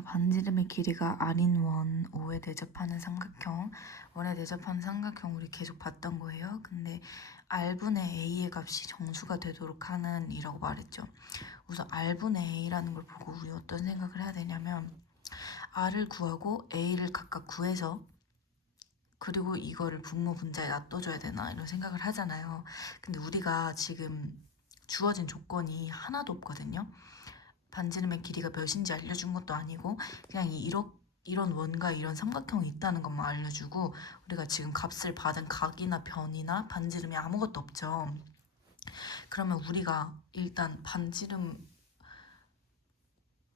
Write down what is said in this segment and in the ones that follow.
자, 반지름의 길이가 R인 원, 5에 대접하는 삼각형. 원에 대접하는 삼각형 우리 계속 봤던 거예요. 근데 R분의 A의 값이 정수가 되도록 하는 이라고 말했죠. 우선 R분의 A라는 걸 보고 우리 어떤 생각을 해야 되냐면 R을 구하고 A를 각각 구해서 그리고 이거를 분모 분자에 놔둬줘야 되나 이런 생각을 하잖아요. 근데 우리가 지금 주어진 조건이 하나도 없거든요. 반지름의 길이가 몇인지 알려준 것도 아니고 그냥 이런 원과 이런 삼각형이 있다는 것만 알려주고 우리가 지금 값을 받은 각이나 변이나 반지름이 아무것도 없죠. 그러면 우리가 일단 반지름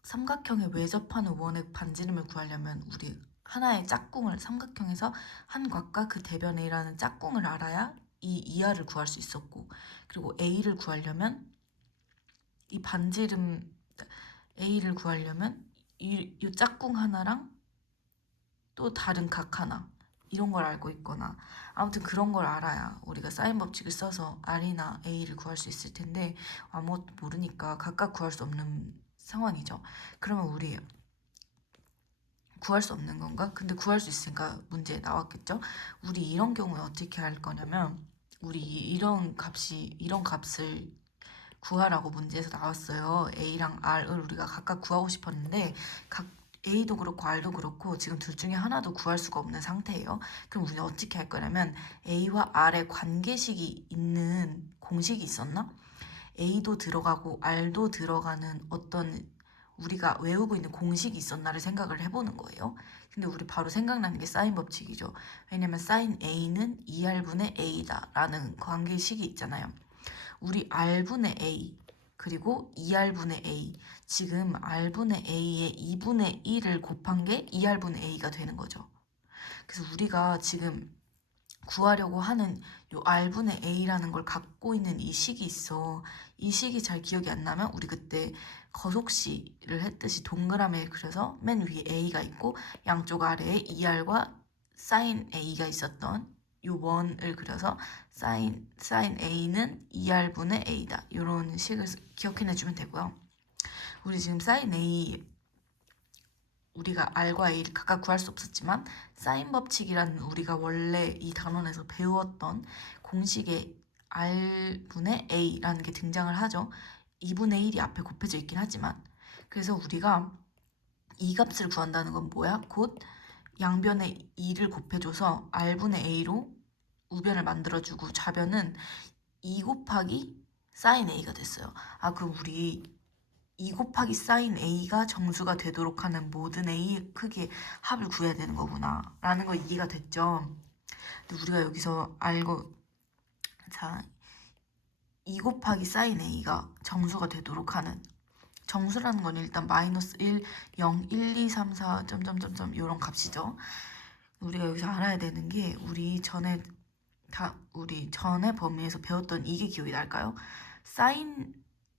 삼각형에 외접하는 원의 반지름을 구하려면 우리 하나의 짝꿍을 삼각형에서 한 곽과 그 대변이라는 짝꿍을 알아야 이 이하를 구할 수 있었고, 그리고 A를 구하려면 이 반지름 A를 구하려면 이 짝꿍 하나랑 또 다른 각 하나 이런 걸 알고 있거나 아무튼 그런 걸 알아야 우리가 사인 법칙을 써서 R이나 A를 구할 수 있을 텐데 아무것도 모르니까 각각 구할 수 없는 상황이죠. 그러면 우리 구할 수 없는 건가? 근데 구할 수 있으니까 문제에 나왔겠죠? 우리 이런 경우에 어떻게 할 거냐면 우리 이런 값을 구하라고 문제에서 나왔어요. A랑 R을 우리가 각각 구하고 싶었는데 각 A도 그렇고 R도 그렇고 지금 둘 중에 하나도 구할 수가 없는 상태예요. 그럼 우리는 어떻게 할 거냐면 A와 R의 관계식이 있는 공식이 있었나? A도 들어가고 R도 들어가는 어떤 우리가 외우고 있는 공식이 있었나를 생각을 해보는 거예요. 근데 우리 바로 생각나는 게 사인 법칙이죠. 왜냐면 사인 A는 2R분의 A다 라는 관계식이 있잖아요. 우리 R분의 A 그리고 2R분의 A, 지금 R분의 A의 2분의 1을 곱한 게 2R분의 A가 되는 거죠. 그래서 우리가 지금 구하려고 하는 요 R분의 A라는 걸 갖고 있는 이 식이 있어. 이 식이 잘 기억이 안 나면 우리 그때 거속시를 했듯이 동그라미를 그려서 맨 위에 A가 있고 양쪽 아래에 2R과 사인 A가 있었던 요 원을 그려서 사인 A는 2R분의 A다. 요런 식을 기억해내주면 되고요. 우리 지금 사인 A 우리가 R과 A를 각각 구할 수 없었지만 사인 법칙이라는 우리가 원래 이 단원에서 배웠던 공식에 R분의 A라는 게 등장을 하죠. 2분의 1이 앞에 곱해져 있긴 하지만 그래서 우리가 이 값을 구한다는 건 뭐야? 곧 양변에 2를 곱해줘서 R분의 A로 우변을 만들어주고 좌변은 2 곱하기 사인 A가 됐어요. 아, 그럼 우리 2 곱하기 사인 A가 정수가 되도록 하는 모든 A의 크기의 합을 구해야 되는 거구나 라는 거 이해가 됐죠. 근데 우리가 여기서 알고 자, 2 곱하기 사인 A가 정수가 되도록 하는 정수라는 건 일단 마이너스 1, 0, 1, 2, 3, 4, 점점점점 이런 값이죠. 우리가 여기서 알아야 되는 게 우리 전에 범위에서 배웠던 이게 기억이 날까요? 사인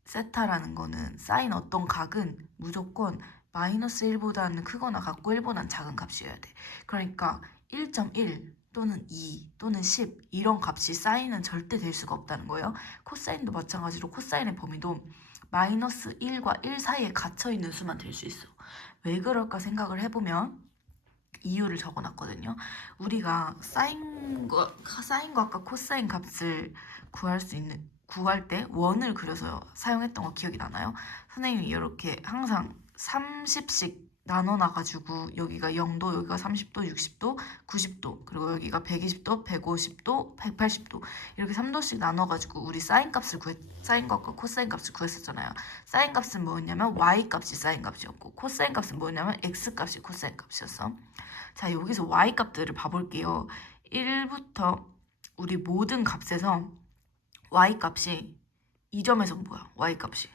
세타라는 거는 사인 어떤 각은 무조건 마이너스 1보다는 크거나 같고 1보다는 작은 값이어야 돼. 그러니까 1.1 또는 2 또는 10 이런 값이 사인은 절대 될 수가 없다는 거예요. 코사인도 마찬가지로 코사인의 범위도 마이너스 1과 1 사이에 갇혀있는 수만 될 수 있어. 왜 그럴까 생각을 해보면 이유를 적어놨거든요. 우리가 사인과 코사인 값을 구할 때 원을 그려서 사용했던 거 기억이 나나요? 선생님이 이렇게 항상 30씩 나눠놔가지고 여기가 0도, 여기가 30도, 60도, 90도, 그리고 여기가 120도, 150도, 180도 이렇게 3도씩 나눠가지고 우리 사인 값과 코사인 값을 구했었잖아요. 사인 값은 뭐였냐면 y 값이 사인 값이었고 코사인 값은 뭐였냐면 x 값이 코사인 값이었어. 자, 여기서 y 값들을 봐볼게요. 1부터 우리 모든 값에서 y 값이 이 점에서 뭐야? y 값이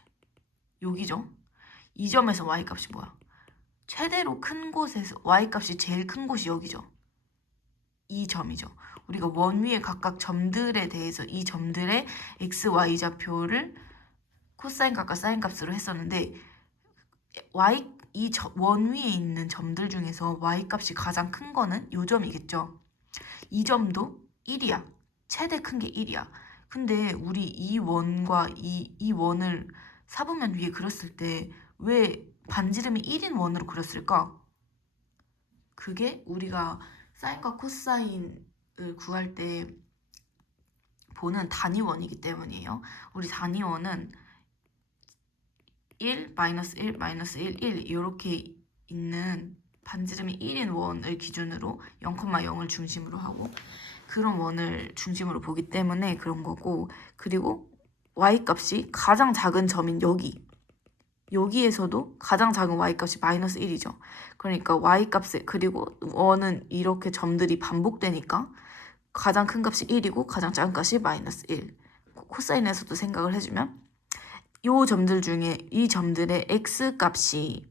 여기죠? 이 점에서 y 값이 뭐야? 최대로 큰 곳에서 y 값이 제일 큰 곳이 여기죠. 이 점이죠. 우리가 원 위에 각각 점들에 대해서 이 점들의 x, y 좌표를 코사인 값과 사인 값으로 했었는데 원 위에 있는 점들 중에서 y 값이 가장 큰 거는 요 점이겠죠. 이 점도 1이야. 최대 큰 게 1이야. 근데 우리 이 원과 이 원을 사분면 위에 그렸을 때 왜 반지름이 1인 원으로 그렸을까? 그게 우리가 사인과 코사인을 구할 때 보는 단위원이기 때문이에요. 우리 단위원은 1, 마이너스 1, 마이너스 1, 1 이렇게 있는 반지름이 1인 원을 기준으로 0,0을 중심으로 하고 그런 원을 중심으로 보기 때문에 그런 거고, 그리고 y값이 가장 작은 점인 여기에서도 가장 작은 y값이 마이너스 1이죠. 그러니까 y값에, 그리고 원은 이렇게 점들이 반복되니까 가장 큰 값이 1이고 가장 작은 값이 마이너스 1. 코사인에서도 생각을 해주면 이 점들 중에 이 점들의 x값이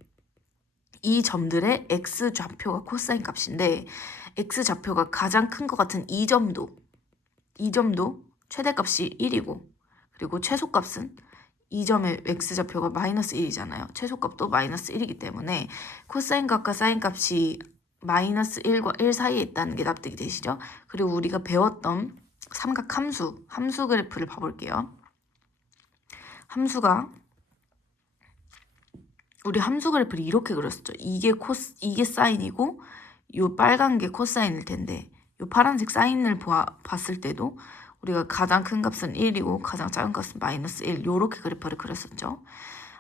이 점들의 x좌표가 코사인 값인데 x좌표가 가장 큰 것 같은 이 점도 최대값이 1이고, 그리고 최소값은 이 점의 x좌표가 마이너스 1이잖아요. 최소값도 마이너스 1이기 때문에 코사인 값과 사인 값이 마이너스 1과 1 사이에 있다는 게 납득이 되시죠? 그리고 우리가 배웠던 삼각 함수 그래프를 봐볼게요. 우리 함수 그래프를 이렇게 그렸었죠. 이게 사인이고 요 빨간 게 코사인일 텐데 요 파란색 사인을 봤을 때도 우리가 가장 큰 값은 1이고 가장 작은 값은 마이너스 1 요렇게 그래프를 그렸었죠.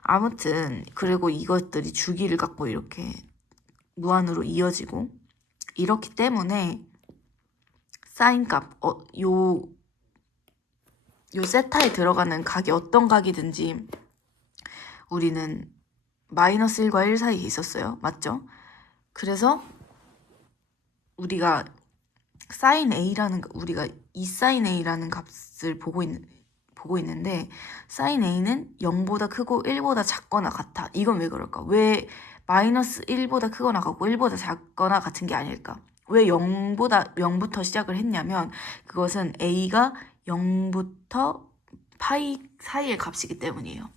아무튼 그리고 이것들이 주기를 갖고 이렇게 무한으로 이어지고 이렇기 때문에 사인값 요 세타에 들어가는 각이 어떤 각이든지 우리는 마이너스 1과 1 사이에 있었어요. 맞죠? 그래서 우리가 우리가 이 sin a라는 값을 보고 있는데 sin a는 0보다 크고 1보다 작거나 같아. 이건 왜 그럴까? 왜 마이너스 1보다 크거나 같고 1보다 작거나 같은 게 아닐까? 왜 0부터 시작을 했냐면 그것은 a가 0부터 파이 사이의 값이기 때문이에요.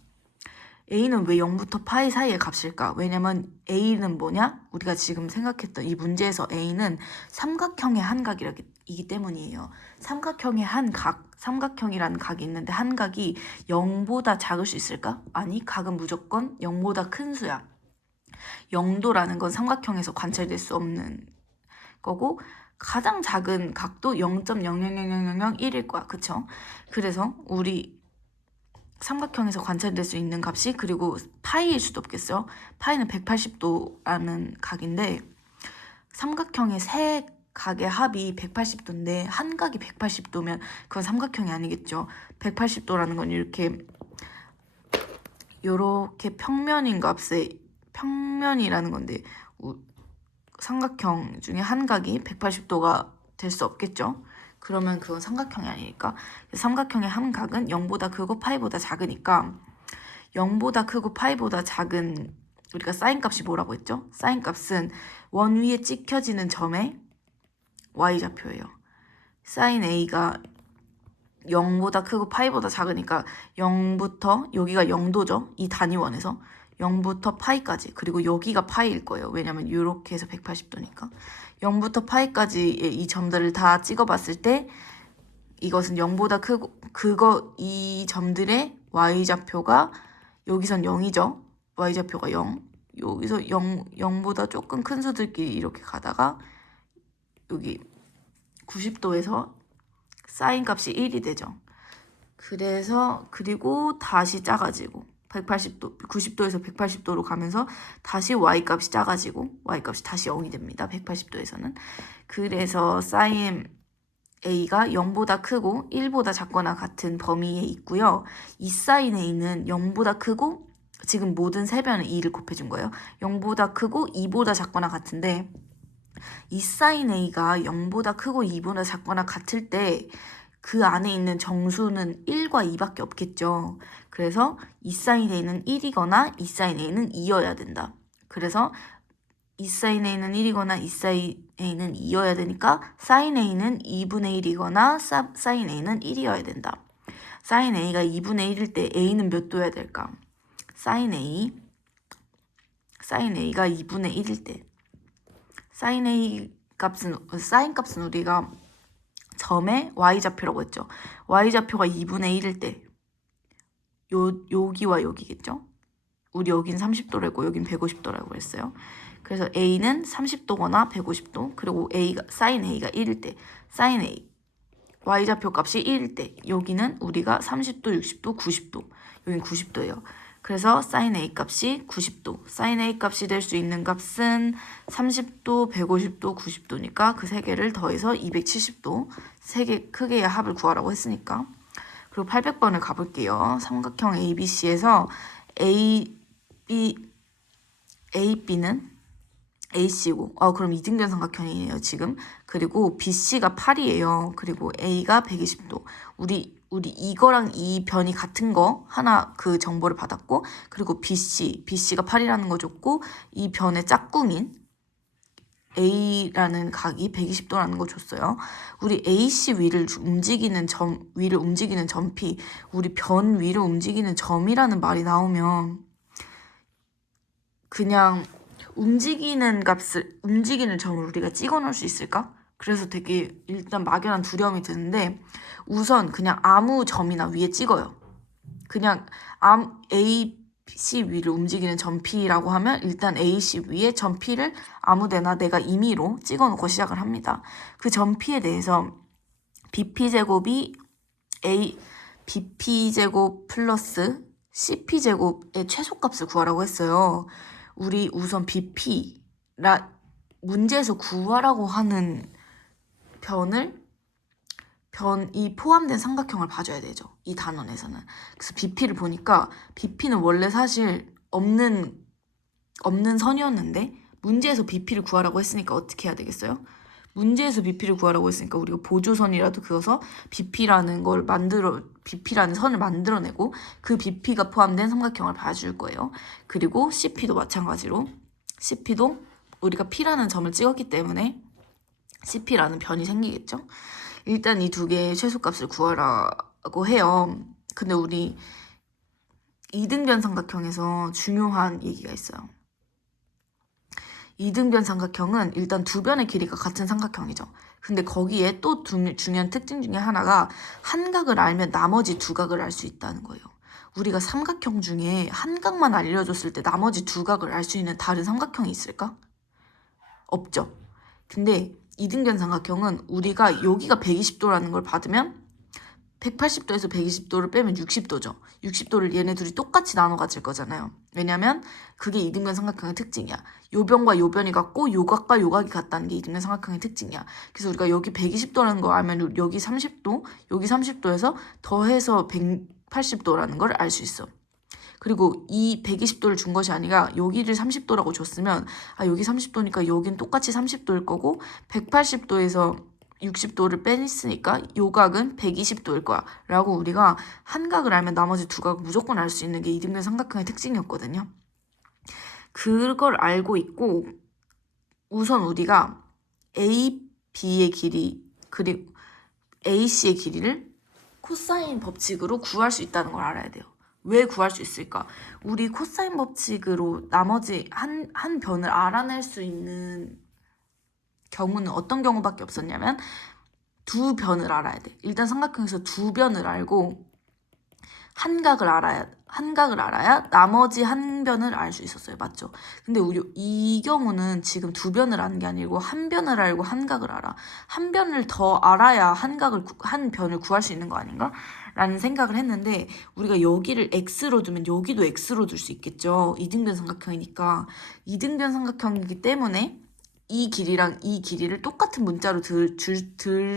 a는 왜 0부터 파이 사이의 값일까? 왜냐면 a는 뭐냐? 우리가 지금 생각했던 이 문제에서 a는 삼각형의 한 각이기 때문이에요. 삼각형의 한 각, 삼각형이라는 각이 있는데 한 각이 0보다 작을 수 있을까? 아니, 각은 무조건 0보다 큰 수야. 0도라는 건 삼각형에서 관찰될 수 없는 거고 가장 작은 각도 0.0000001일 거야. 그쵸? 그래서 우리 삼각형에서 관찰될 수 있는 값이, 그리고 파이일 수도 없겠어요. 파이는 180도라는 각인데 삼각형의 세 각의 합이 180도인데 한 각이 180도면 그건 삼각형이 아니겠죠. 180도라는 건 이렇게 평면인 값의 평면이라는 건데 삼각형 중에 한 각이 180도가 될 수 없겠죠. 그러면 그건 삼각형이 아니니까. 삼각형의 한 각은 0보다 크고 파이보다 작으니까 0보다 크고 파이보다 작은 우리가 사인 값이 뭐라고 했죠? 사인 값은 원 위에 찍혀지는 점의 y좌표예요. 사인 a가 0보다 크고 파이보다 작으니까 0부터 여기가 0도죠. 이 단위원에서 0부터 파이까지, 그리고 여기가 파이일 거예요. 왜냐면 이렇게 해서 180도니까 0부터 파이까지의 이 점들을 다 찍어봤을 때 이것은 0보다 크고 이 점들의 y좌표가 여기선 0이죠. y좌표가 0. 여기서 0보다 조금 큰 수들끼리 이렇게 가다가 여기 90도에서 사인 값이 1이 되죠. 그래서 그리고 다시 작아지고 90도에서 180도로 가면서 다시 y값이 작아지고 y값이 다시 0이 됩니다. 180도에서는. 그래서 sin a가 0보다 크고 1보다 작거나 같은 범위에 있고요. 이 sin a는 0보다 크고, 지금 모든 세변에 2를 곱해준 거예요. 0보다 크고 2보다 작거나 같은데 이 sin a가 0보다 크고 2보다 작거나 같을 때 그 안에 있는 정수는 1과 2밖에 없겠죠. 그래서 이 sin a는 1이거나 이 sin a는 2여야 된다. 그래서 이 sin a는 1이거나 이 sin a는 2여야 되니까 sin a는 2분의 1이거나 sin a는 1이어야 된다. sin a가 2분의 1일 때 a는 몇 도여야 될까? sin a가 2분의 1일 때 sin 값은 우리가 점의 y좌표라고 했죠. y좌표가 2분의 1일 때 여기와 여기겠죠. 우리 여긴 30도라고 여긴 150도라고 했어요. 그래서 A는 30도거나 150도, 그리고 A가 sin A가 1일 때, sin A Y좌표 값이 1일 때, 여기는 우리가 30도, 60도, 90도, 여긴 90도예요. 그래서 sin A 값이 90도, sin A 값이 될 수 있는 값은 30도, 150도, 90도니까 그 세 개를 더해서 270도, 세 개 크기의 합을 구하라고 했으니까. 그리고 800번을 가볼게요. 삼각형 ABC에서 AB는 AC고, 그럼 이등변 삼각형이에요, 지금. 그리고 BC가 8이에요. 그리고 A가 120도. 우리 이거랑 이 변이 같은 거 하나 그 정보를 받았고, 그리고 BC가 8이라는 거 줬고, 이 변의 짝꿍인 A라는 각이 120도라는 거 줬어요. 우리 AC 위를 움직이는 점피, 우리 변 위를 움직이는 점이라는 말이 나오면 그냥 움직이는 점을 우리가 찍어 놓을 수 있을까? 그래서 되게 일단 막연한 두려움이 드는데, 우선 그냥 아무 점이나 위에 찍어요. 그냥 AC 위를 움직이는 점 P라고 하면 일단 AC 위에 점 P를 아무데나 내가 임의로 찍어놓고 시작을 합니다. 그 점 P에 대해서 BP제곱이 BP제곱 플러스 CP제곱의 최소값을 구하라고 했어요. 우리 우선 문제에서 구하라고 하는 변이 포함된 삼각형을 봐줘야 되죠. 이 단원에서는. 그래서 BP를 보니까 BP는 원래 사실 없는 선이었는데 문제에서 BP를 구하라고 했으니까 어떻게 해야 되겠어요? 문제에서 BP를 구하라고 했으니까 우리가 보조선이라도 그어서 BP라는 선을 만들어내고 그 BP가 포함된 삼각형을 봐줄 거예요. 그리고 CP도 마찬가지로 CP도 우리가 P라는 점을 찍었기 때문에 CP라는 변이 생기겠죠. 일단 이 두 개의 최소값을 구하라고 해요. 근데 우리 이등변 삼각형에서 중요한 얘기가 있어요. 이등변 삼각형은 일단 두 변의 길이가 같은 삼각형이죠. 근데 거기에 또 중요한 특징 중에 하나가 한 각을 알면 나머지 두 각을 알 수 있다는 거예요. 우리가 삼각형 중에 한 각만 알려줬을 때 나머지 두 각을 알 수 있는 다른 삼각형이 있을까? 없죠. 근데 이등변 삼각형은 우리가 여기가 120도라는 걸 받으면 180도에서 120도를 빼면 60도죠. 60도를 얘네 둘이 똑같이 나눠 가질 거잖아요. 왜냐면 그게 이등변 삼각형의 특징이야. 요 변과 요 변이 같고 요 각과 요 각이 같다는 게 이등변 삼각형의 특징이야. 그래서 우리가 여기 120도라는 거 알면 여기 30도, 여기 30도에서 더해서 180도라는 걸 알 수 있어. 그리고 이 120도를 준 것이 아니라 여기를 30도라고 줬으면 여기 30도니까 여긴 똑같이 30도일 거고 180도에서 60도를 뺐으니까 요 각은 120도일 거야 라고 우리가 한 각을 알면 나머지 두 각을 무조건 알 수 있는 게 이등변 삼각형의 특징이었거든요. 그걸 알고 있고 우선 우리가 AB의 길이 그리고 AC의 길이를 코사인 법칙으로 구할 수 있다는 걸 알아야 돼요. 왜 구할 수 있을까? 우리 코사인 법칙으로 나머지 한 변을 알아낼 수 있는 경우는 어떤 경우밖에 없었냐면 두 변을 알아야 돼. 일단 삼각형에서 두 변을 알고 한 각을 알아야 나머지 한 변을 알 수 있었어요. 맞죠? 근데 우리 이 경우는 지금 두 변을 아는 게 아니고 한 변을 알고 한 각을 알아. 한 변을 더 알아야 한 변을 구할 수 있는 거 아닌가? 라는 생각을 했는데 우리가 여기를 x로 두면 여기도 x로 둘 수 있겠죠. 이등변 삼각형이니까. 이등변 삼각형이기 때문에 이 길이랑 이 길이를 똑같은 문자로 들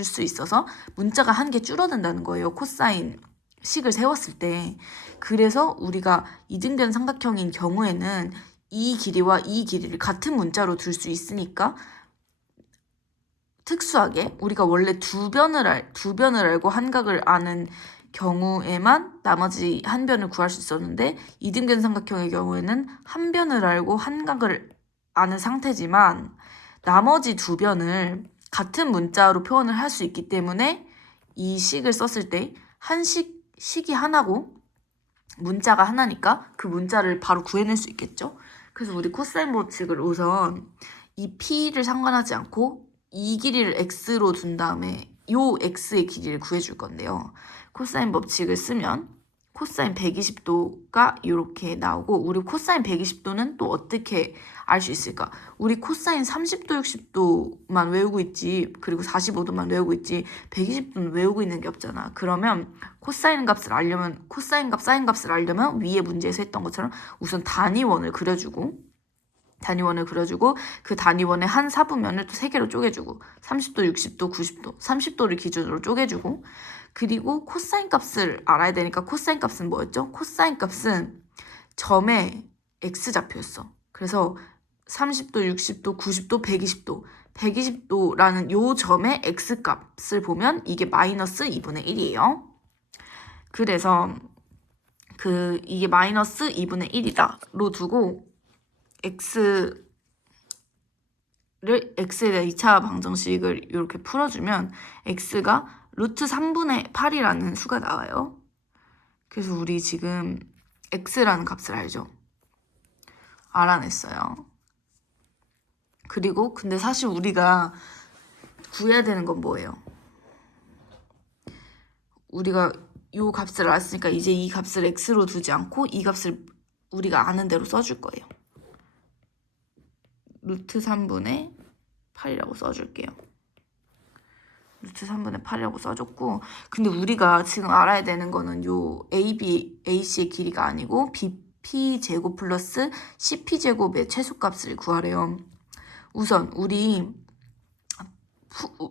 수 있어서 문자가 한 개 줄어든다는 거예요. 코사인 식을 세웠을 때. 그래서 우리가 이등변 삼각형인 경우에는 이 길이와 이 길이를 같은 문자로 둘 수 있으니까 특수하게 우리가 원래 두 변을 알고 한 각을 아는 경우에만 나머지 한 변을 구할 수 있었는데 이등변 삼각형의 경우에는 한 변을 알고 한 각을 아는 상태지만 나머지 두 변을 같은 문자로 표현을 할 수 있기 때문에 이 식을 썼을 때 식이 하나고 문자가 하나니까 그 문자를 바로 구해낼 수 있겠죠. 그래서 우리 코사인 법칙을 우선 이 P를 상관하지 않고 이 길이를 X로 둔 다음에 요 X의 길이를 구해줄 건데요. 코사인 법칙을 쓰면 코사인 120도가 이렇게 나오고, 우리 코사인 120도는 또 어떻게 알 수 있을까? 우리 코사인 30도, 60도만 외우고 있지, 그리고 45도만 외우고 있지 120도는 외우고 있는 게 없잖아. 그러면 코사인 값을 알려면, 코사인 값, 사인 값을 알려면 위에 문제에서 했던 것처럼 우선 단위원을 그려주고 그 단위원의 한 사부면을 또 3개로 쪼개주고 30도, 60도, 90도, 30도를 기준으로 쪼개주고, 그리고 코사인 값을 알아야 되니까 코사인 값은 뭐였죠? 코사인 값은 점에 x좌표였어. 그래서 30도, 60도, 90도, 120도 120도라는 요 점의 x값을 보면 이게 마이너스 2분의 1이에요. 그래서 이게 마이너스 2분의 1이다로 두고 x에 대한 2차 방정식을 이렇게 풀어주면 x가 루트 3분의 8이라는 수가 나와요. 그래서 우리 지금 x라는 값을 알죠? 알아냈어요. 그리고 근데 사실 우리가 구해야 되는 건 뭐예요? 우리가 요 값을 알았으니까 이제 이 값을 x로 두지 않고 이 값을 우리가 아는 대로 써줄 거예요. 루트 3분의 8이라고 써줄게요. 루트 3분의 8이라고 써줬고, 근데 우리가 지금 알아야 되는 거는 요 AC의 길이가 아니고 BP제곱 플러스 CP제곱의 최소값을 구하래요. 우선 우리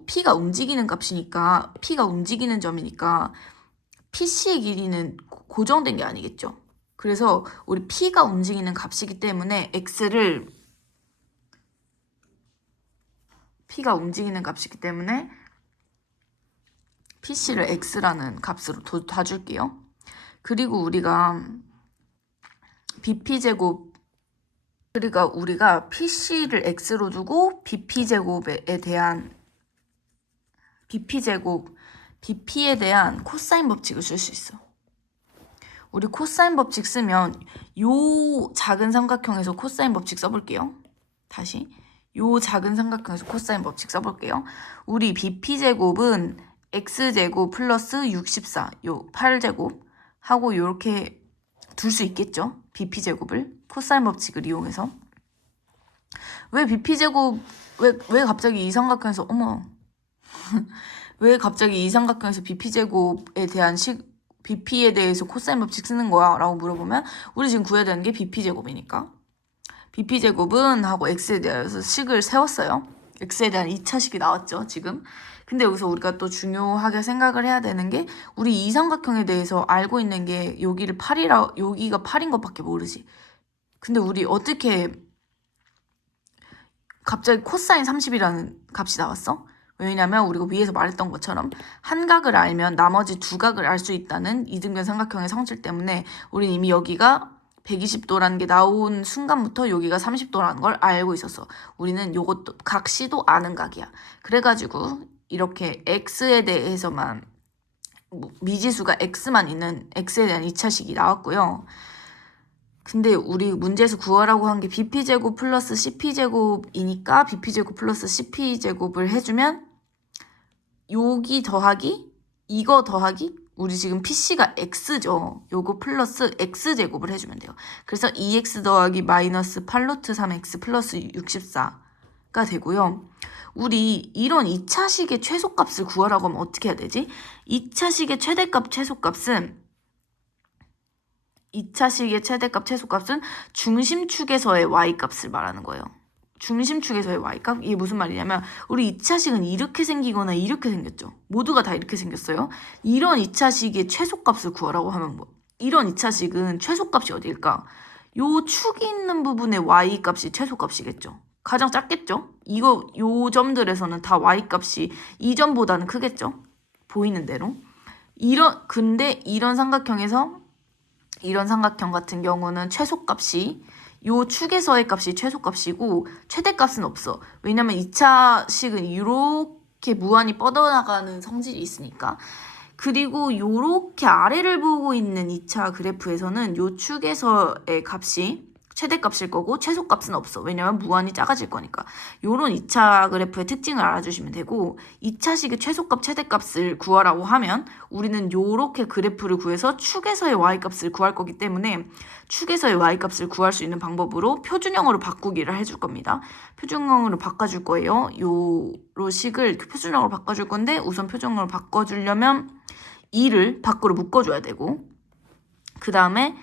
P가 움직이는 값이니까, P가 움직이는 점이니까 PC의 길이는 고정된 게 아니겠죠. 그래서 우리 P가 움직이는 값이기 때문에 P가 움직이는 값이기 때문에 PC를 X라는 값으로 둬줄게요. 그리고 우리가 BP제곱, 그러니까 우리가 PC를 X로 두고 BP에 대한 코사인 법칙을 쓸 수 있어. 우리 코사인 법칙 쓰면 요 작은 삼각형에서 코사인 법칙 써볼게요. 다시 요 작은 삼각형에서 코사인 법칙 써볼게요. 우리 BP제곱은 X제곱 플러스 64, 요 8제곱 하고 요렇게 둘 수 있겠죠? BP제곱을 코사인 법칙을 이용해서. 왜 BP제곱, 왜 갑자기 이 삼각형에서, 왜 갑자기 이 삼각형에서 BP제곱에 대한 BP에 대해서 코사인 법칙 쓰는 거야? 라고 물어보면 우리 지금 구해야 되는 게 BP제곱이니까. BP제곱은 하고 X에 대해서 식을 세웠어요. X에 대한 2차식이 나왔죠, 지금. 근데 여기서 우리가 또 중요하게 생각을 해야 되는 게, 우리 이 삼각형에 대해서 알고 있는 게 여기가 8인 것밖에 모르지. 근데 우리 어떻게 갑자기 코사인 30이라는 값이 나왔어? 왜냐면 우리가 위에서 말했던 것처럼 한 각을 알면 나머지 두 각을 알 수 있다는 이등변 삼각형의 성질 때문에 우린 이미 여기가 120도라는 게 나온 순간부터 여기가 30도라는 걸 알고 있었어. 우리는 요것도 각시도 아는 각이야. 그래가지고 이렇게 x에 대해서만, 미지수가 x만 있는 x에 대한 2차식이 나왔고요. 근데 우리 문제에서 구하라고 한 게 BP제곱 플러스 CP제곱이니까 BP제곱 플러스 CP제곱을 해주면 여기 더하기 이거 더하기, 우리 지금 PC가 X죠. 요거 플러스 X제곱을 해주면 돼요. 그래서 2X 더하기 마이너스 8루트 3X 플러스 64가 되고요. 우리 이런 2차식의 최소값을 구하라고 하면 어떻게 해야 되지? 2차식의 최대값 최소값은 중심축에서의 y값을 말하는 거예요. 중심축에서의 y값? 이게 무슨 말이냐면 우리 2차식은 이렇게 생기거나 이렇게 생겼죠. 모두가 다 이렇게 생겼어요. 이런 2차식의 최소값을 구하라고 하면 이런 2차식은 최소값이 어디일까? 요 축이 있는 부분의 y값이 최소값이겠죠. 가장 작겠죠? 요 점들에서는 다 y값이 이 점보다는 크겠죠? 보이는 대로. 근데 이런 삼각형 같은 경우는 최소값이 요 축에서의 값이 최소값이고 최대값은 없어. 왜냐면 2차식은 이렇게 무한히 뻗어나가는 성질이 있으니까. 그리고 요렇게 아래를 보고 있는 2차 그래프에서는 요 축에서의 값이 최대값일 거고 최소값은 없어. 왜냐면 무한히 작아질 거니까. 요런 2차 그래프의 특징을 알아주시면 되고 2차식의 최소값, 최대값을 구하라고 하면 우리는 요렇게 그래프를 구해서 축에서의 y값을 구할 거기 때문에 축에서의 y값을 구할 수 있는 방법으로 표준형으로 바꾸기를 해줄 겁니다. 표준형으로 바꿔줄 거예요. 요로 식을 표준형으로 바꿔줄 건데 우선 표준형으로 바꿔주려면 2를 밖으로 묶어줘야 되고 그 다음에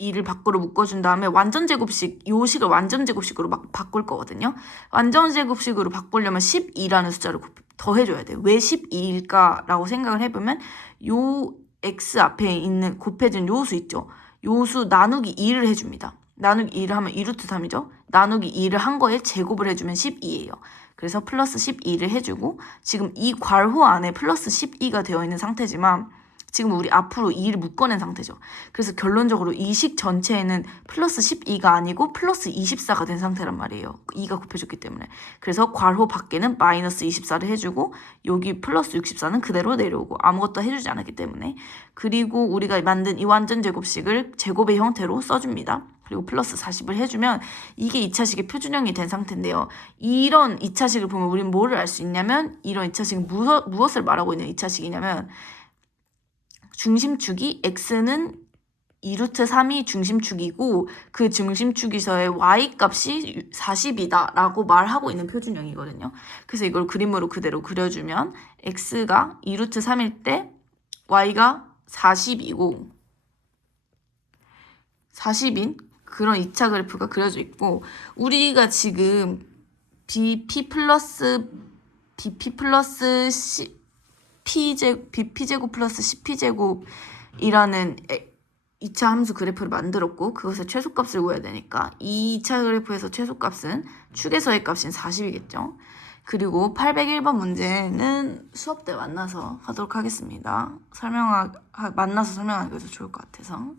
2를 밖으로 묶어준 다음에 완전제곱식, 요 식을 완전제곱식으로 막 바꿀 거거든요. 완전제곱식으로 바꾸려면 12라는 숫자를 더해줘야 돼요. 왜 12일까라고 생각을 해보면 요 x 앞에 있는 곱해진 요 수 있죠. 요 수 나누기 2를 해줍니다. 나누기 2를 하면 2루트 3이죠. 나누기 2를 한 거에 제곱을 해주면 12예요. 그래서 플러스 12를 해주고 지금 이 괄호 안에 플러스 12가 되어 있는 상태지만 지금 우리 앞으로 2를 묶어낸 상태죠. 그래서 결론적으로 이 식 전체에는 플러스 12가 아니고 플러스 24가 된 상태란 말이에요. 2가 곱해졌기 때문에. 그래서 괄호 밖에는 마이너스 24를 해주고 여기 플러스 64는 그대로 내려오고 아무것도 해주지 않았기 때문에. 그리고 우리가 만든 이 완전제곱식을 제곱의 형태로 써줍니다. 그리고 플러스 40을 해주면 이게 2차식의 표준형이 된 상태인데요. 이런 2차식을 보면 우리는 뭐를 알 수 있냐면 이런 2차식은 무엇을 말하고 있는 2차식이냐면 중심축이 x는 2루트 3이 중심축이고 그 중심축에서의 y값이 40이다 라고 말하고 있는 표준형이거든요. 그래서 이걸 그림으로 그대로 그려주면 x가 2루트 3일 때 y가 40이고 40인 그런 2차 그래프가 그려져 있고 우리가 지금 bp 플러스 bp제곱 플러스 cp제곱이라는 2차 함수 그래프를 만들었고 그것의 최소값을 구해야 되니까 이 2차 그래프에서 최소값은 축에서의 값인 40이겠죠. 그리고 801번 문제는 수업 때 만나서 하도록 하겠습니다. 만나서 설명하기 위해서 좋을 것 같아서.